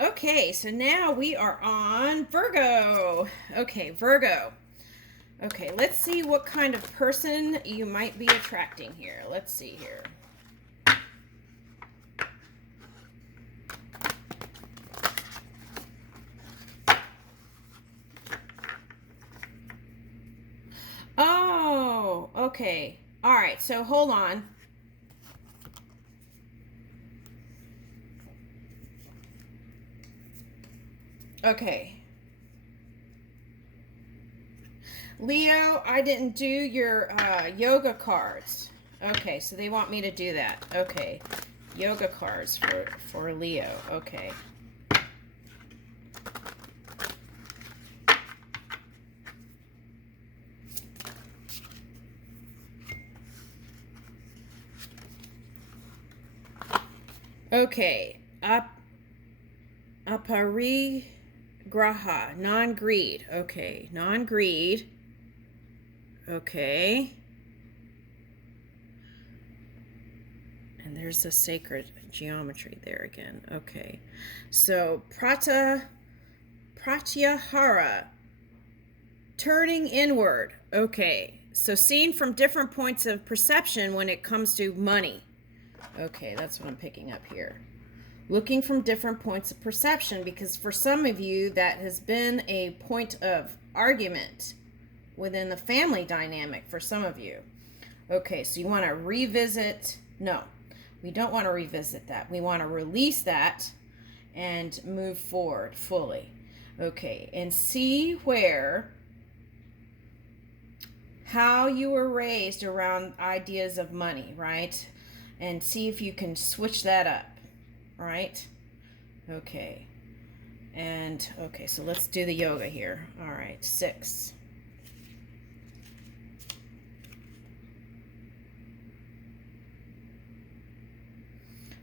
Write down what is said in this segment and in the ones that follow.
Okay, so now we are on Virgo. Okay, Virgo. Okay, let's see what kind of person you might be attracting here. Let's see here. Oh, okay. All right, so hold on. Okay. Leo, I didn't do your yoga cards. Okay, so they want me to do that. Okay. Yoga cards for Leo. Okay. Okay. Aparigraha, non-greed. Okay, non-greed. Okay. And there's the sacred geometry there again. Okay. So pratyahara, turning inward. Okay. So seeing from different points of perception when it comes to money. Okay, that's what I'm picking up here. Looking from different points of perception, because for some of you that has been a point of argument within the family dynamic for some of you. Okay, so you want to revisit. No, we don't want to revisit that. We want to release that and move forward fully. Okay, and see how you were raised around ideas of money, right? And see if you can switch that up, right? Okay. And okay, so let's do the yoga here. All right, 6.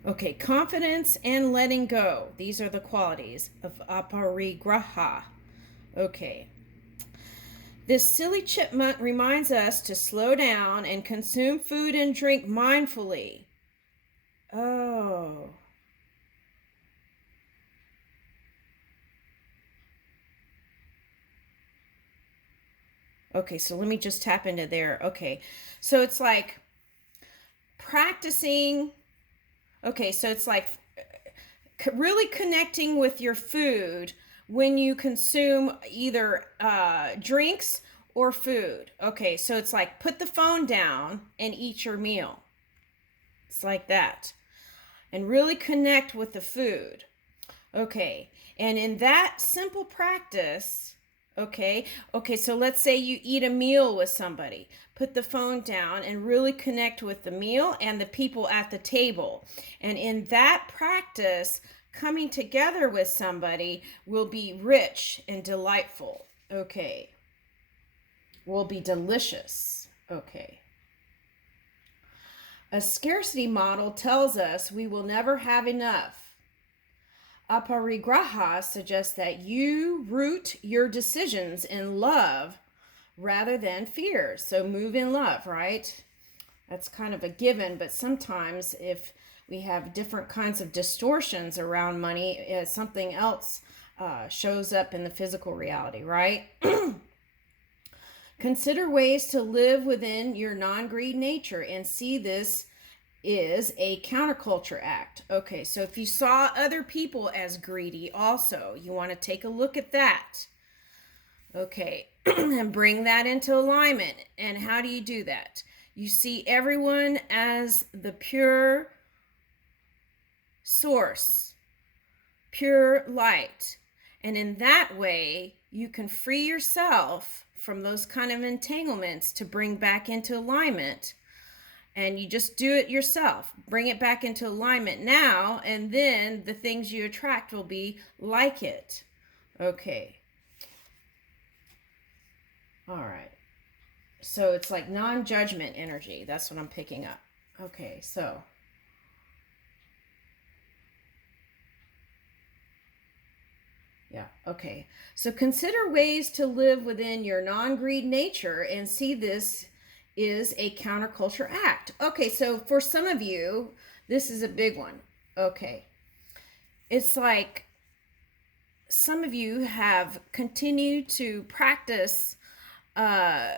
Okay, confidence and letting go. These are the qualities of aparigraha. Okay. This silly chipmunk reminds us to slow down and consume food and drink mindfully. Oh. Okay, so let me just tap into there. Okay. So it's like practicing. Okay, so it's like really connecting with your food when you consume either drinks or food. Okay, so it's like put the phone down and eat your meal. It's like that. And really connect with the food. Okay, and in that simple practice, okay, so let's say you eat a meal with somebody. Put the phone down and really connect with the meal and the people at the table. And in that practice, coming together with somebody will be rich and delightful. Okay, will be delicious. Okay. A scarcity model tells us we will never have enough. Aparigraha suggests that you root your decisions in love rather than fear. So move in love, right? That's kind of a given, but sometimes if we have different kinds of distortions around money, something else shows up in the physical reality, right? Consider ways to live within your non-greed nature and see this is a counterculture act. Okay, so if you saw other people as greedy also, you want to take a look at that. Okay, and bring that into alignment. And how do you do that? You see everyone as the pure source, pure light. And in that way, you can free yourself from those kind of entanglements to bring back into alignment. And you just do it yourself. Bring it back into alignment now, and then the things you attract will be like it. Okay. All right. So it's like non-judgment energy. That's what I'm picking up. Okay, so. Yeah, okay. So consider ways to live within your non-greed nature and see this is a counterculture act. Okay, so for some of you, this is a big one. Okay. It's like some of you have continued to practice uh,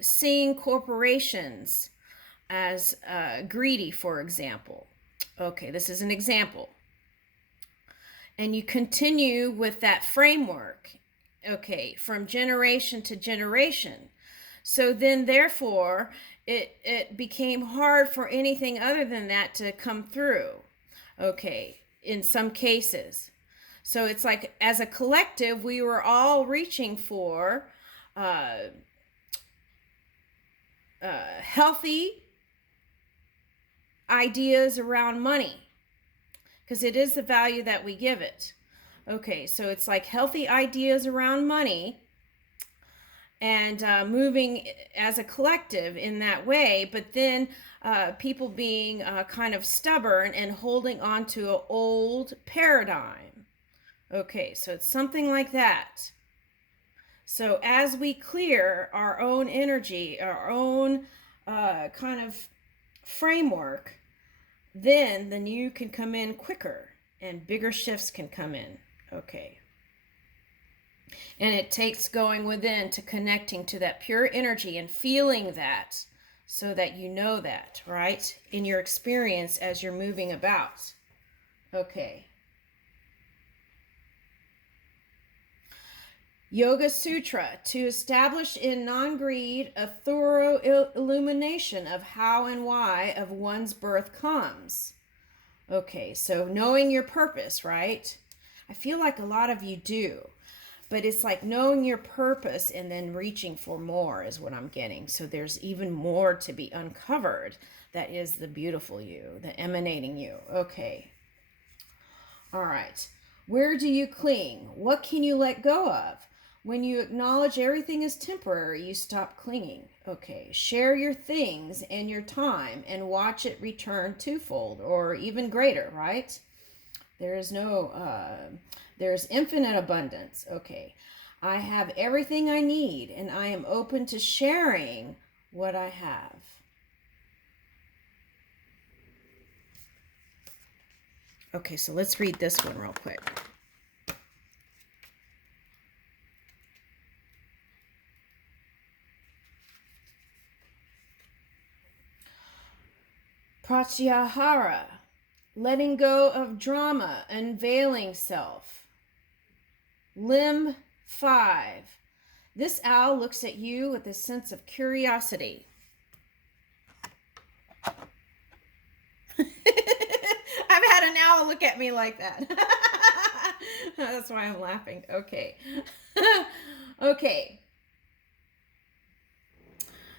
seeing corporations as greedy, for example. Okay, this is an example. And you continue with that framework, okay, from generation to generation. So then, therefore, it became hard for anything other than that to come through, okay, in some cases. So it's like, as a collective, we were all reaching for uh, healthy ideas around money, because it is the value that we give it. Okay, so it's like healthy ideas around money, and moving as a collective in that way, but then people being kind of stubborn and holding on to an old paradigm. Okay, so it's something like that. So as we clear our own energy, our own kind of framework, then the new can come in quicker and bigger shifts can come in. Okay. And it takes going within to connecting to that pure energy and feeling that, so that you know that, right? In your experience as you're moving about. Okay. Yoga Sutra, to establish in non-greed a thorough illumination of how and why of one's birth comes. Okay, so knowing your purpose, right? I feel like a lot of you do. But it's like knowing your purpose and then reaching for more is what I'm getting. So there's even more to be uncovered. That is the beautiful you, the emanating you. Okay. All right. Where do you cling? What can you let go of? When you acknowledge everything is temporary, you stop clinging. Okay. Share your things and your time and watch it return twofold or even greater, right? There's infinite abundance. Okay. I have everything I need and I am open to sharing what I have. Okay, so let's read this one real quick. Pratyahara, letting go of drama, unveiling self. Limb 5. This owl looks at you with a sense of curiosity. I've had an owl look at me like that. That's why I'm laughing. Okay. Okay.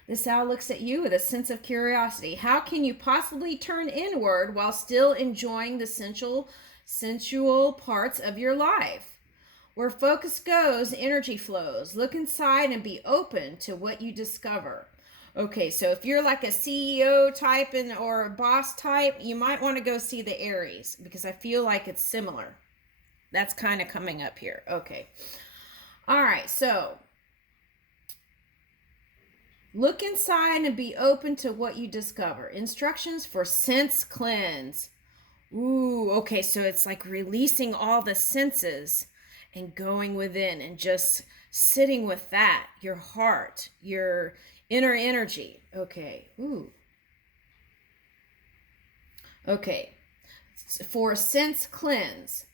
This owl looks at you with a sense of curiosity. How can you possibly turn inward while still enjoying the sensual parts of your life? Where focus goes, energy flows. Look inside and be open to what you discover. Okay, so if you're like a CEO type or a boss type, you might want to go see the Aries, because I feel like it's similar. That's kind of coming up here. Okay. All right, so look inside and be open to what you discover. Instructions for sense cleanse. Ooh, okay, so it's like releasing all the senses and going within and just sitting with that, your heart, your inner energy. Okay. Ooh. Okay. For sense cleanse,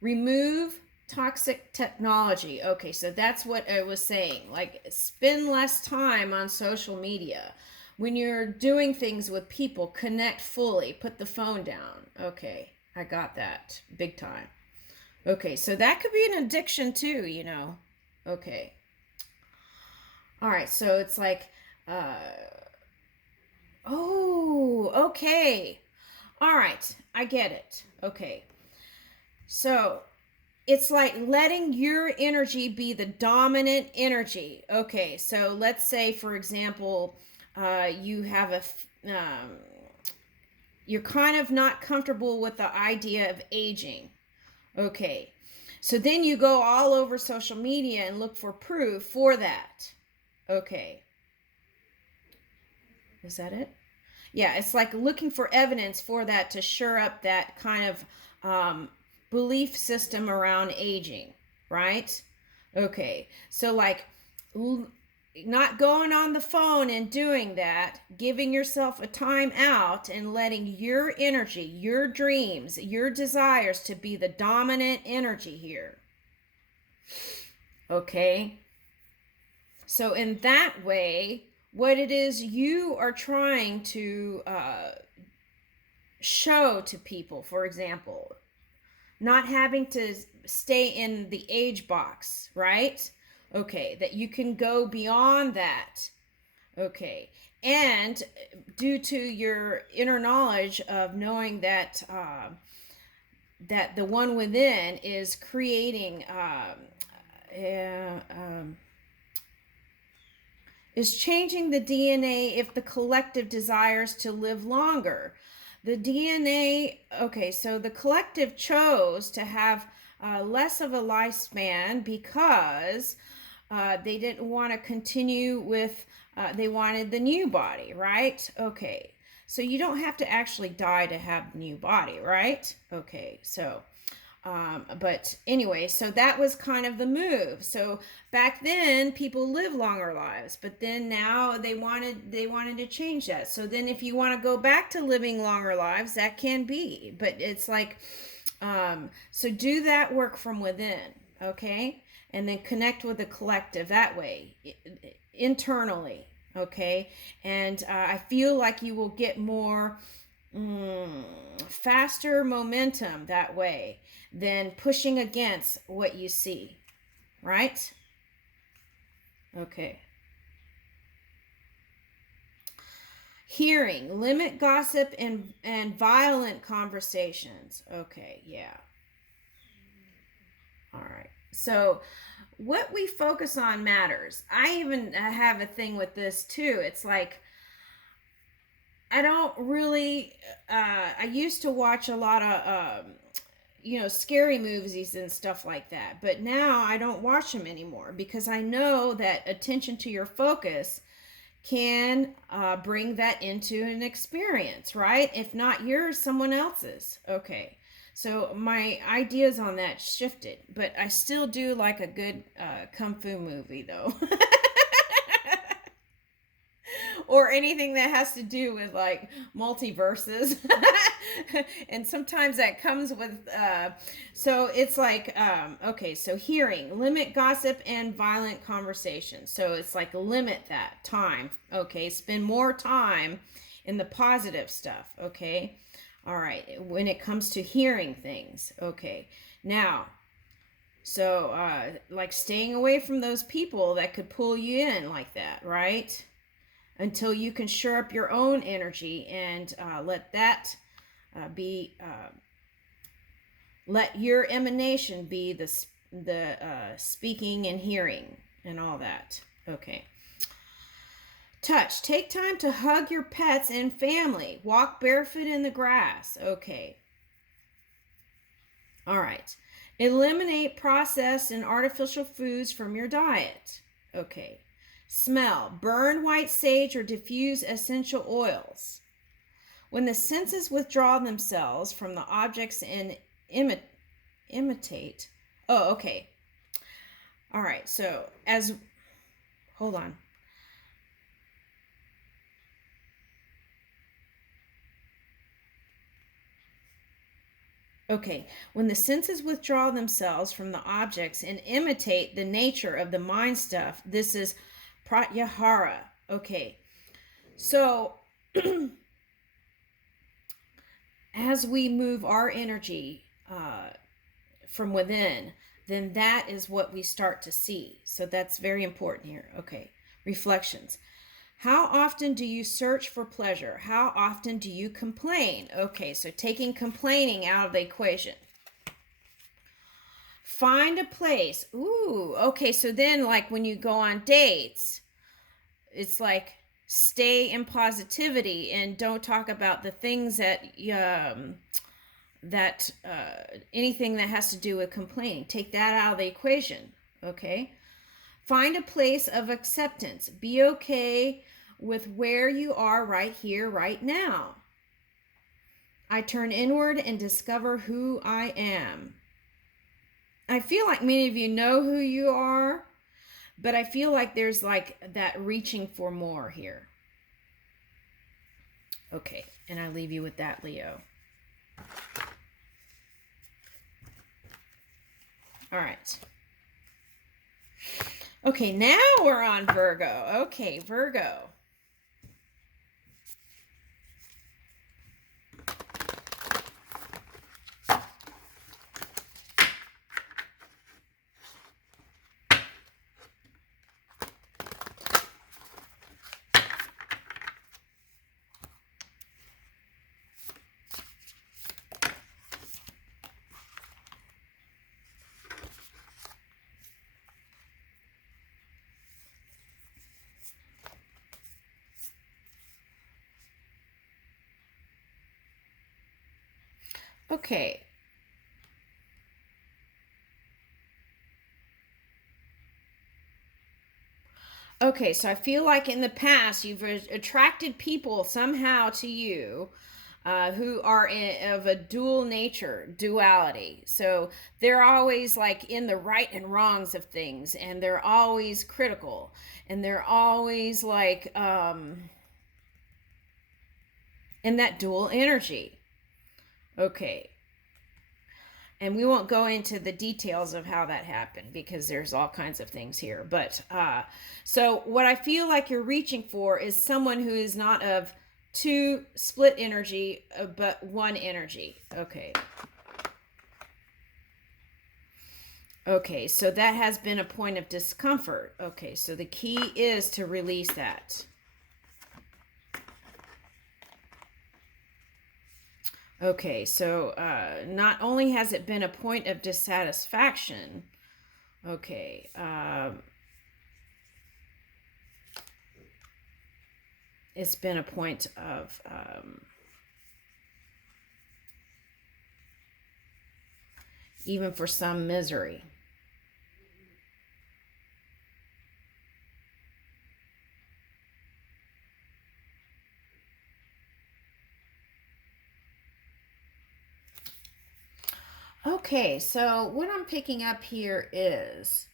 remove toxic technology. Okay, so that's what I was saying. Like, spend less time on social media. When you're doing things with people, connect fully. Put the phone down. Okay, I got that. Big time. Okay, so that could be an addiction too, you know. Okay. All right, so it's like, oh, okay. All right, I get it. Okay. So it's like letting your energy be the dominant energy. Okay, so let's say, for example, you have you're kind of not comfortable with the idea of aging. Okay, so then you go all over social media and look for proof for that. Okay. Is that it? Yeah, it's like looking for evidence for that to shore up that kind of belief system around aging. right? Okay, so like not going on the phone and doing that, giving yourself a time out and letting your energy, your dreams, your desires to be the dominant energy here. Okay, so in that way, what it is you are trying to show to people, for example, not having to stay in the age box, right? Okay, that you can go beyond that. Okay, and due to your inner knowledge of knowing that that the one within is creating is changing the DNA if the collective desires to live longer. The DNA, okay, so the collective chose to have less of a lifespan because they didn't want to continue with, they wanted the new body, right? Okay, so you don't have to actually die to have the new body, right? Okay, so but anyway, so that was kind of the move. So back then people lived longer lives, but then now they wanted to change that. So then if you want to go back to living longer lives, that can be, but it's like so do that work from within, okay? And then connect with the collective that way, internally, okay? And I feel like you will get more faster momentum that way than pushing against what you see, right? Okay. Hearing, limit gossip and violent conversations. Okay, yeah. All right. So what we focus on matters. I even have a thing with this too. It's like I don't really I used to watch a lot of scary movies and stuff like that, but now I don't watch them anymore because I know that attention to your focus can bring that into an experience, right? If not yours, someone else's. Okay, so my ideas on that shifted, but I still do like a good kung fu movie though. Or anything that has to do with like multiverses. And sometimes that comes with so it's like okay, so hearing, limit gossip and violent conversation. So it's like limit that time. Okay, spend more time in the positive stuff. Okay, all right, when it comes to hearing things. Okay, now so like staying away from those people that could pull you in like that, right? Until you can shore up your own energy and let that be let your emanation be the speaking and hearing and all that. Okay. Touch. Take time to hug your pets and family. Walk barefoot in the grass. Okay. All right. Eliminate processed and artificial foods from your diet. Okay. Smell. Burn white sage or diffuse essential oils. When the senses withdraw themselves from the objects and imitate. Oh, okay. All right. So hold on. Okay, when the senses withdraw themselves from the objects and imitate the nature of the mind stuff, this is pratyahara. Okay, so as we move our energy from within, then that is what we start to see. So that's very important here. Okay, reflections. How often do you search for pleasure? How often do you complain? Okay, so taking complaining out of the equation. Find a place. Ooh, okay, so then like when you go on dates, it's like stay in positivity and don't talk about the things that anything that has to do with complaining. Take that out of the equation. Okay. Find a place of acceptance. Be okay with where you are right here, right now. I turn inward and discover who I am. I feel like many of you know who you are, but I feel like there's like that reaching for more here. Okay, and I leave you with that, Leo. All right. Okay, now we're on Virgo. Okay, Virgo. Okay. Okay, so I feel like in the past you've attracted people somehow to you who are of a dual nature, duality. So they're always like in the right and wrongs of things, and they're always critical, and they're always like in that dual energy. Okay. And we won't go into the details of how that happened because there's all kinds of things here. But so what I feel like you're reaching for is someone who is not of two split energy, but one energy. Okay. Okay, so that has been a point of discomfort. Okay, so the key is to release that. Okay, so not only has it been a point of dissatisfaction, okay, it's been a point of even for some misery. Okay, so what I'm picking up here is,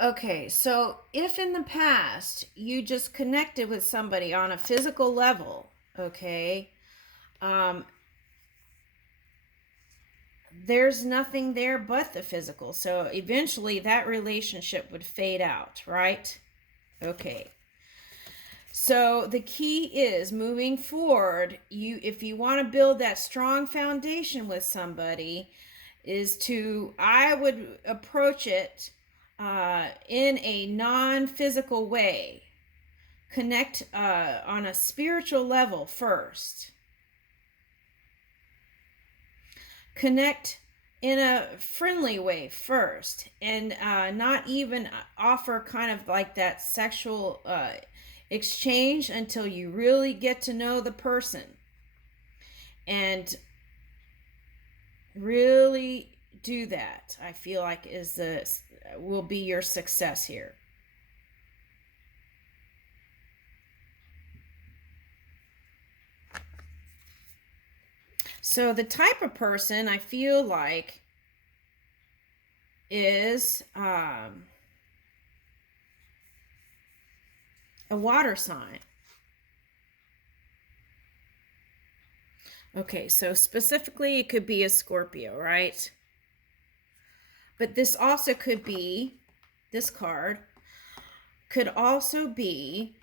okay, so if in the past you just connected with somebody on a physical level, okay, there's nothing there but the physical. So eventually that relationship would fade out, right? Okay. So the key is moving forward, if you want to build that strong foundation with somebody, is to, I would approach it in a non-physical way. Connect on a spiritual level first. Connect in a friendly way first, and not even offer kind of like that sexual exchange until you really get to know the person and really do that. I feel like will be your success here. So the type of person I feel like is a water sign. Okay, so specifically it could be a Scorpio, right? But this also could be, this card could also be,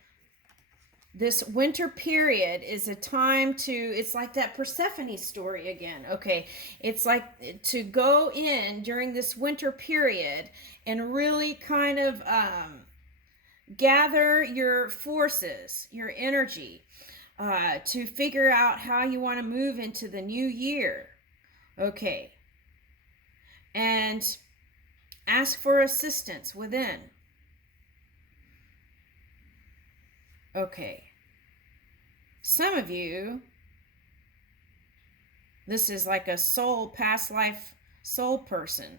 this winter period is a time to, it's like that Persephone story again. Okay, it's like to go in during this winter period and really kind of gather your forces, your energy, to figure out how you want to move into the new year. Okay, and ask for assistance within. Okay. Some of you, this is like a soul, past life soul person.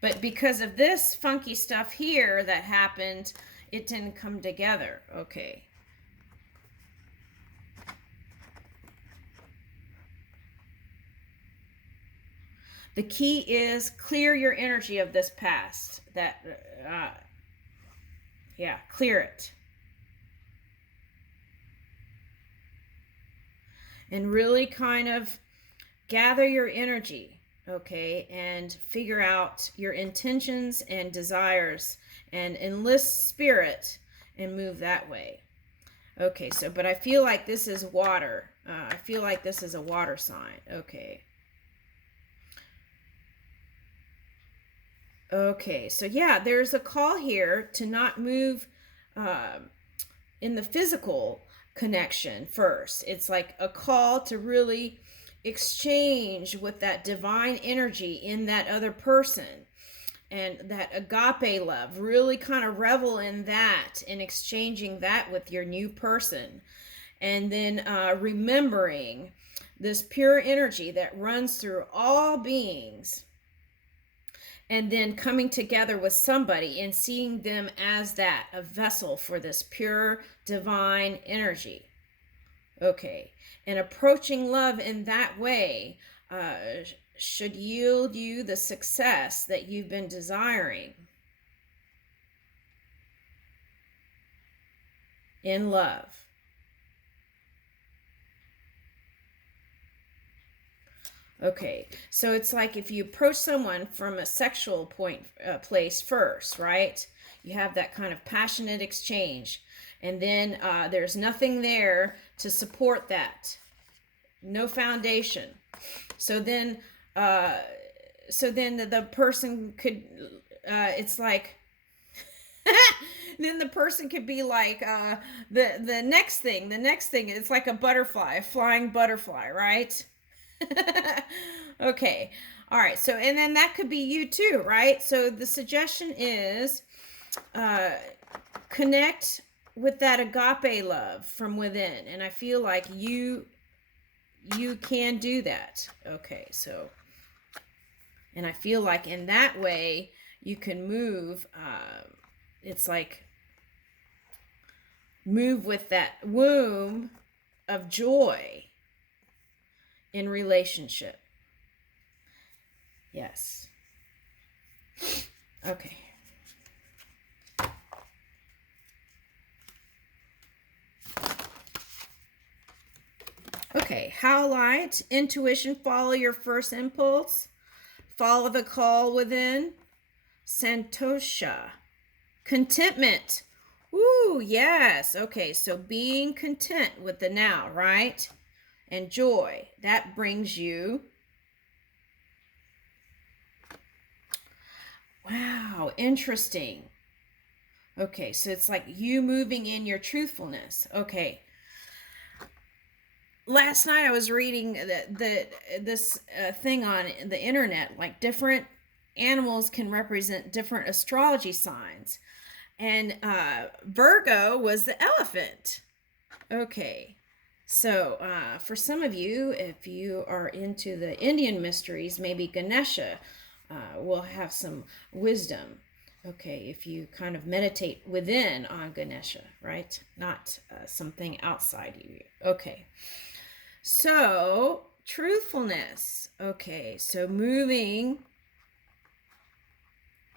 But because of this funky stuff here that happened, it didn't come together. Okay. The key is clear your energy of this past. Clear it. And really kind of gather your energy, okay, and figure out your intentions and desires and enlist spirit and move that way. Okay, so, but I feel like this is water. I feel like this is a water sign. Okay. Okay, so yeah, there's a call here to not move in the physical connection first. It's like a call to really exchange with that divine energy in that other person and that agape love. Really kind of revel in that and exchanging that with your new person. And then remembering this pure energy that runs through all beings, and then coming together with somebody and seeing them as that, a vessel for this pure divine energy. Okay, and approaching love in that way should yield you the success that you've been desiring in love. Okay, so it's like if you approach someone from a sexual place first, right? You have that kind of passionate exchange, and then there's nothing there to support that, no foundation. So then, the person could, it's like, then the person could be like the next thing. It's like a butterfly, a flying butterfly, right? Okay. All right. So, and then that could be you too, right? So the suggestion is connect with that agape love from within. And I feel like you can do that. Okay. So, and I feel like in that way you can move. It's like move with that womb of joy in relationship. Yes. Okay. Okay, how light, intuition, follow your first impulse, follow the call within, santosha, contentment. Ooh, yes. Okay, so being content with the now, right? And joy, that brings you, wow, interesting. Okay, so it's like you moving in your truthfulness. Okay. Last night I was reading this thing on the internet, like different animals can represent different astrology signs. And Virgo was the elephant. Okay. So for some of you, if you are into the Indian mysteries, maybe Ganesha will have some wisdom. Okay, if you kind of meditate within on Ganesha, right? Not something outside you. Okay. So truthfulness. Okay, so moving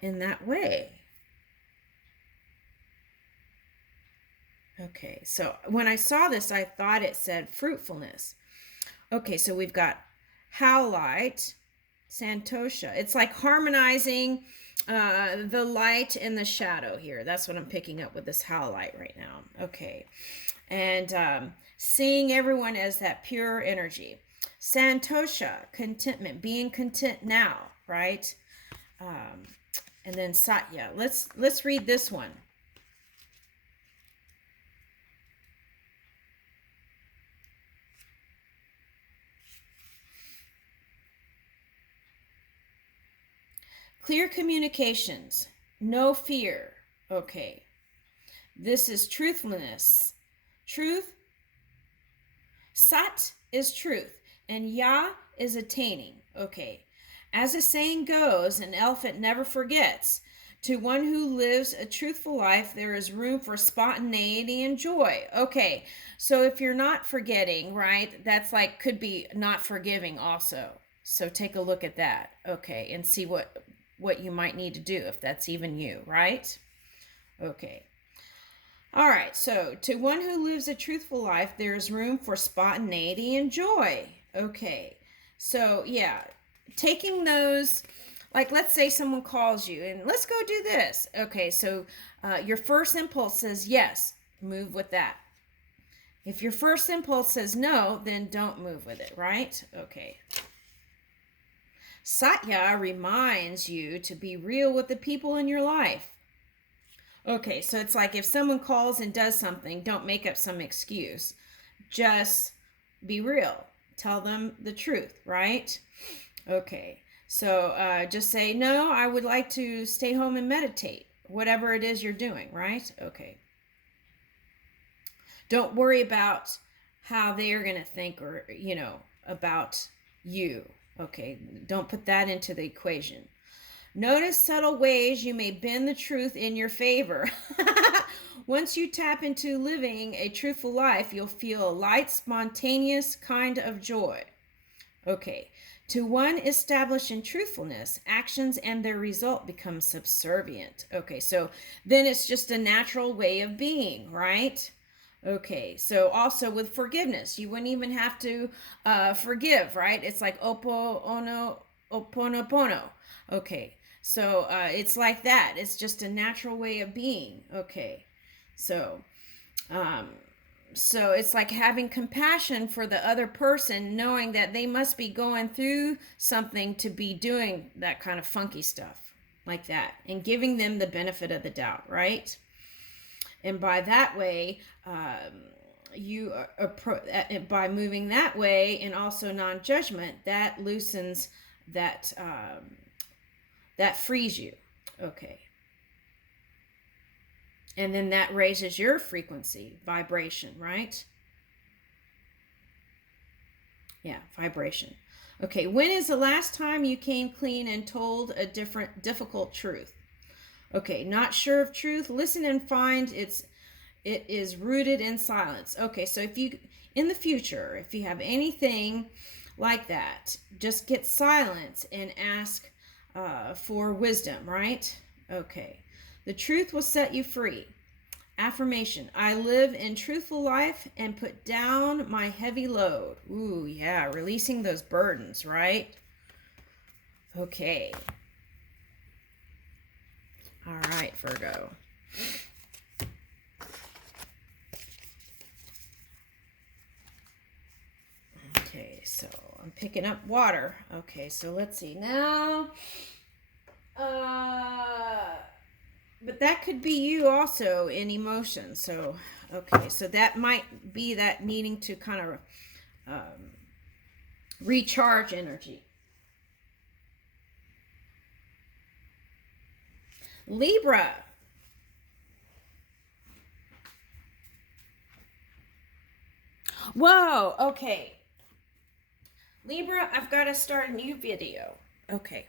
in that way. Okay, so when I saw this, I thought it said fruitfulness. Okay, so we've got how light, santosha. It's like harmonizing the light and the shadow here. That's what I'm picking up with this how light right now. Okay, and seeing everyone as that pure energy. Santosha, contentment, being content now, right? And then Satya. Let's read this one. Clear communications, no fear. Okay. This is truthfulness. Truth. Sat is truth, and Ya is attaining. Okay. As the saying goes, an elephant never forgets. To one who lives a truthful life, there is room for spontaneity and joy. Okay. So if you're not forgetting, right, that's like could be not forgiving also. So take a look at that, okay, and see what you might need to do if that's even you, right? Okay. All right, so to one who lives a truthful life, there's room for spontaneity and joy. Okay, so yeah, taking those, like let's say someone calls you and let's go do this. Okay, so your first impulse says yes, move with that. If your first impulse says no, then don't move with it, right? Okay. Satya reminds you to be real with the people in your life. Okay, so it's like if someone calls and does something, don't make up some excuse. Just be real. Tell them the truth, right? Okay, so just say, no, I would like to stay home and meditate. Whatever it is you're doing, right? Okay. Don't worry about how they're going to think or, about you. Okay, don't put that into the equation. Notice subtle ways you may bend the truth in your favor. Once you tap into living a truthful life, you'll feel a light, spontaneous kind of joy. Okay. To one established in truthfulness, actions and their result become subservient. Okay, so then it's just a natural way of being, right? Okay, so also with forgiveness, you wouldn't even have to forgive, right? It's like oponopono. Okay, so it's like that. It's just a natural way of being. Okay, so um, so it's like having compassion for the other person, knowing that they must be going through something to be doing that kind of funky stuff like that, and giving them the benefit of the doubt, right? And by that way, by moving that way and also non-judgment, that loosens that frees you. Okay. And then that raises your frequency, vibration, right? Yeah, vibration. Okay, when is the last time you came clean and told a difficult truth? Okay, not sure of truth, listen and find it is rooted in silence. Okay, so if you, in the future, if you have anything like that, just get silence and ask for wisdom, right? Okay. The truth will set you free. Affirmation. I live in truthful life and put down my heavy load. Ooh, yeah, releasing those burdens, right? Okay. All right, Virgo. Okay, so I'm picking up water. Okay, so let's see now. But that could be you also in emotion. So, okay, so that might be that needing to kind of recharge energy. Libra. Whoa, okay. Libra, I've got to start a new video. Okay.